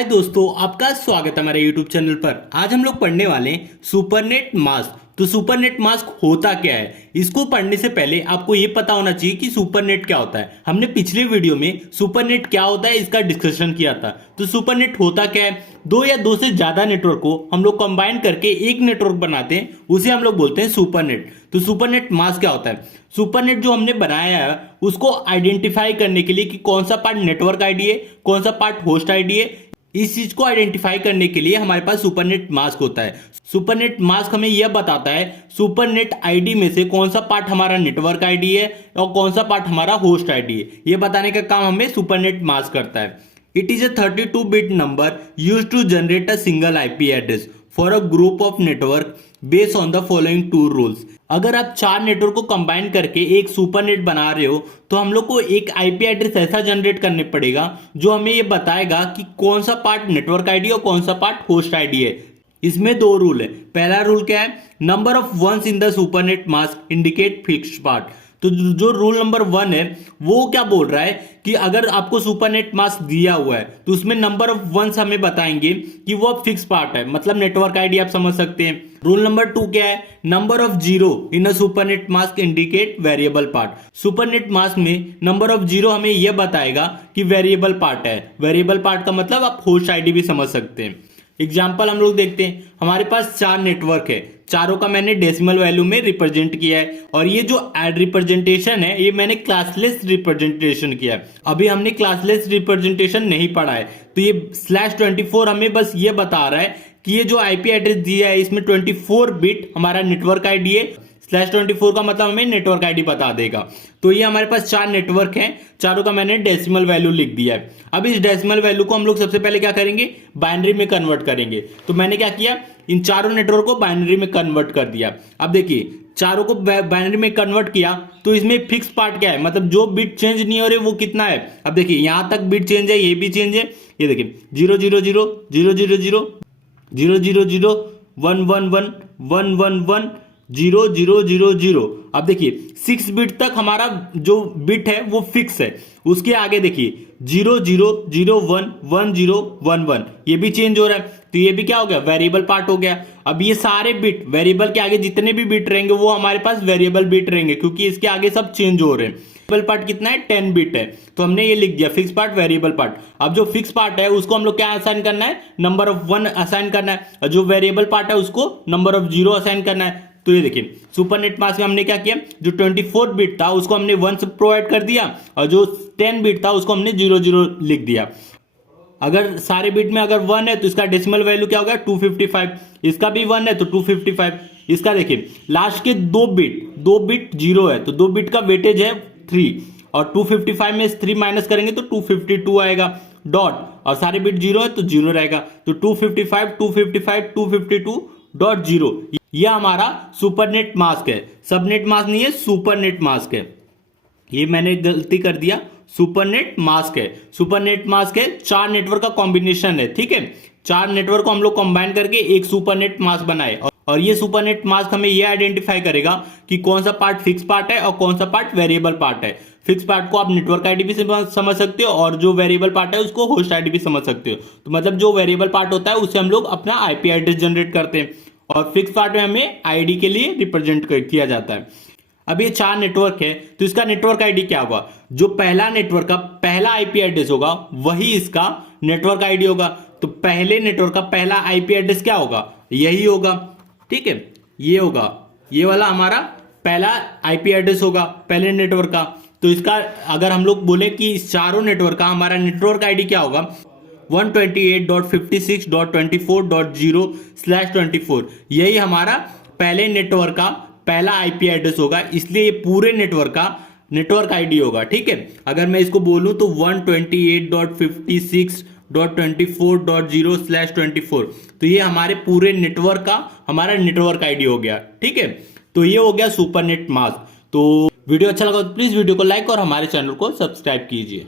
हाय दोस्तों, आपका स्वागत है हमारे YouTube चैनल पर। आज हम लोग पढ़ने वाले हैं सुपरनेट मास्क। तो सुपरनेट मास्क होता क्या है? इसको पढ़ने से पहले आपको ये पता होना चाहिए कि सुपरनेट क्या होता है। हमने पिछले वीडियो में सुपरनेट क्या होता है इसका डिस्कशन किया था। तो सुपरनेट होता क्या है? दो या दो से ज्यादा नेटवर्क को हम लोग कंबाइन करके एक नेटवर्क बनाते हैं, उसे हम लोग बोलते हैं सुपरनेट। तो सुपरनेट मास्क क्या होता है? सुपरनेट जो हमने बनाया है उसको आइडेंटिफाई करने के लिए कि कौन सा पार्ट नेटवर्क आईडी है, कौन सा पार्ट होस्ट आईडी है, इस चीज को आइडेंटिफाई करने के लिए हमारे पास सुपरनेट मास्क होता है। सुपरनेट मास्क हमें यह बताता है सुपरनेट आईडी में से कौन सा पार्ट हमारा नेटवर्क आईडी है और कौन सा पार्ट हमारा होस्ट आईडी है। यह बताने का काम हमें सुपरनेट मास्क करता है। It is a 32-bit number use to generate a single IP address for a group of network based on the following two rules. अगर आप चार नेटवर्क को कंबाइन करके एक सुपरनेट बना रहे हो तो हम लोग को एक आईपी एड्रेस ऐसा जनरेट करने पड़ेगा जो हमें ये बताएगा कि कौन सा पार्ट नेटवर्क आईडी और कौन सा पार्ट होस्ट आईडी है। इसमें दो रूल है। पहला रूल क्या है? Number of ones in the supernet mask indicate fixed part. तो जो रूल नंबर 1 है वो क्या बोल रहा है कि अगर आपको सुपरनेट मास्क दिया हुआ है तो उसमें नंबर ऑफ वंस हमें बताएंगे कि वो फिक्स पार्ट है, मतलब नेटवर्क आईडी आप समझ सकते हैं। रूल नंबर 2 क्या है? Number of zero in a supernet mask indicate variable part. Supernet mask में नंबर ऑफ जीरो हमें यह बताएगा कि वेरिएबल पार्ट है। वेरिएबल पार्ट का मतलब आप होस्ट आईडी भी समझ सकते हैं। एग्जाम्पल हम लोग देखते हैं। हमारे पास चार नेटवर्क है, चारों का मैंने डेसिमल वैल्यू में रिप्रेजेंट किया है और ये जो एड रिप्रेजेंटेशन है ये मैंने क्लासलेस रिप्रेजेंटेशन किया है। अभी हमने क्लासलेस रिप्रेजेंटेशन नहीं पढ़ा है तो ये /24 हमें बस ये बता रहा है कि ये जो आईपी एड्रेस दिया है इसमें 24 बिट हमारा नेटवर्क आईडी है। /24 का मतलब हमें नेटवर्क आईडी बता देगा। तो ये हमारे पास चार नेटवर्क हैं, चारों का मैंने डेसिमल वैल्यू लिख दिया है। अब इस डेसिमल वैल्यू को हम लोग सबसे पहले क्या करेंगे? बाइनरी में कन्वर्ट करेंगे। तो मैंने क्या किया? इन चारों नेटवर्क को बाइनरी में कन्वर्ट कर दिया। अब देखिए चारों को बाइनरी में कन्वर्ट किया तो इसमें फिक्स पार्ट क्या है, मतलब जो बिट चेंज नहीं हो रहे वो कितना है। अब देखिए यहां तक बिट चेंज है, ये भी चेंज है। ये देखिए 0 0 0 0 0 0 0 0 0 1 1 1 1 1 1 0 0 0 0। अब देखिए 6 बिट तक हमारा जो बिट है वो फिक्स है। उसके आगे देखिए 0 0 0 1 1 0 1 1 ये भी चेंज हो रहा है। तो ये भी क्या हो गया? वेरिएबल पार्ट हो गया। अब ये सारे बिट वेरिएबल के आगे जितने भी बिट रहेंगे वो हमारे पास वेरिएबल बिट रहेंगे क्योंकि इसके आगे सब चेंज हो रहे हैं। वेरिएबल पार्ट कितना है? 10 बिट है। तो हमने ये लिख दिया फिक्स पार्ट, वेरिएबल पार्ट। अब जो फिक्स पार्ट है उसको हम लोग क्या असाइन करना है? नंबर ऑफ 1 असाइन करना है। और जो वेरिएबल पार्ट है उसको नंबर ऑफ 0 असाइन करना है। तो ये देखिए सुपरनेट मास्क में हमने क्या किया? जो 24 बिट था उसको हमने 1 प्रोवाइड कर दिया और जो 10 बिट था उसको हमने 0 0 लिख दिया। अगर सारे बिट में अगर 1 है तो इसका डेसिमल वैल्यू क्या होगा? 255। इसका भी 1 है तो 255। इसका देखिए लास्ट के दो बिट 0 है तो दो बिट का वेटेज है 3 और 255 में 3 माइनस करेंगे तो 252 आएगा डॉट, और सारे बिट 0 है तो 0 रहेगा। तो 255 255 252.0 यह हमारा सुपरनेट मास्क है। सबनेट मास्क नहीं है, सुपरनेट मास्क है। ये मैंने गलती कर दिया, सुपरनेट मास्क है। सुपरनेट मास्क है, चार नेटवर्क का कॉम्बिनेशन है। ठीक है, चार नेटवर्क को हम लोग कंबाइन करके एक सुपरनेट मास्क बनाए और ये सुपरनेट मास्क हमें ये आइडेंटिफाई करेगा कि कौन सा पार्ट फिक्स पार्ट है और कौन सा पार्ट वेरिएबल पार्ट है। फिक्स पार्ट को आप नेटवर्क आईडी भी समझ सकते हो और जो वेरिएबल पार्ट है उसको होस्ट आईडी भी समझ सकते हो। तो मतलब जो वेरिएबल पार्ट होता है उससे हम लोग अपना आईपी एड्रेस जनरेट करते हैं और फिक्स पार्ट में हमें आईडी के लिए रिप्रेजेंट किया जाता है। अब ये चार नेटवर्क है तो इसका नेटवर्क आईडी क्या होगा? जो पहला नेटवर्क का पहला आईपी एड्रेस होगा वही इसका नेटवर्क आईडी होगा। तो पहले नेटवर्क का पहला आईपी एड्रेस क्या होगा? यही होगा। ठीक है, ये होगा, ये वाला हमारा पहला आईपी एड्रेस होगा पहले नेटवर्क का। तो इसका अगर हम लोग बोले कि इस चारों नेटवर्क का हमारा नेटवर्क आईडी क्या होगा? 128.56.24.0/24 यही हमारा पहले नेटवर्क का पहला आईपी एड्रेस होगा, इसलिए ये पूरे नेटवर्क का नेटवर्क आईडी होगा। ठीक है, अगर मैं इसको बोलूं तो 128.56.24.0/24 तो ये हमारे पूरे नेटवर्क का हमारा नेटवर्क आईडी हो गया। ठीक है, तो ये हो गया सुपरनेट मास्क। तो वीडियो अच्छा लगा तो प्लीज वीडियो को लाइक और हमारे चैनल को सब्सक्राइब कीजिए।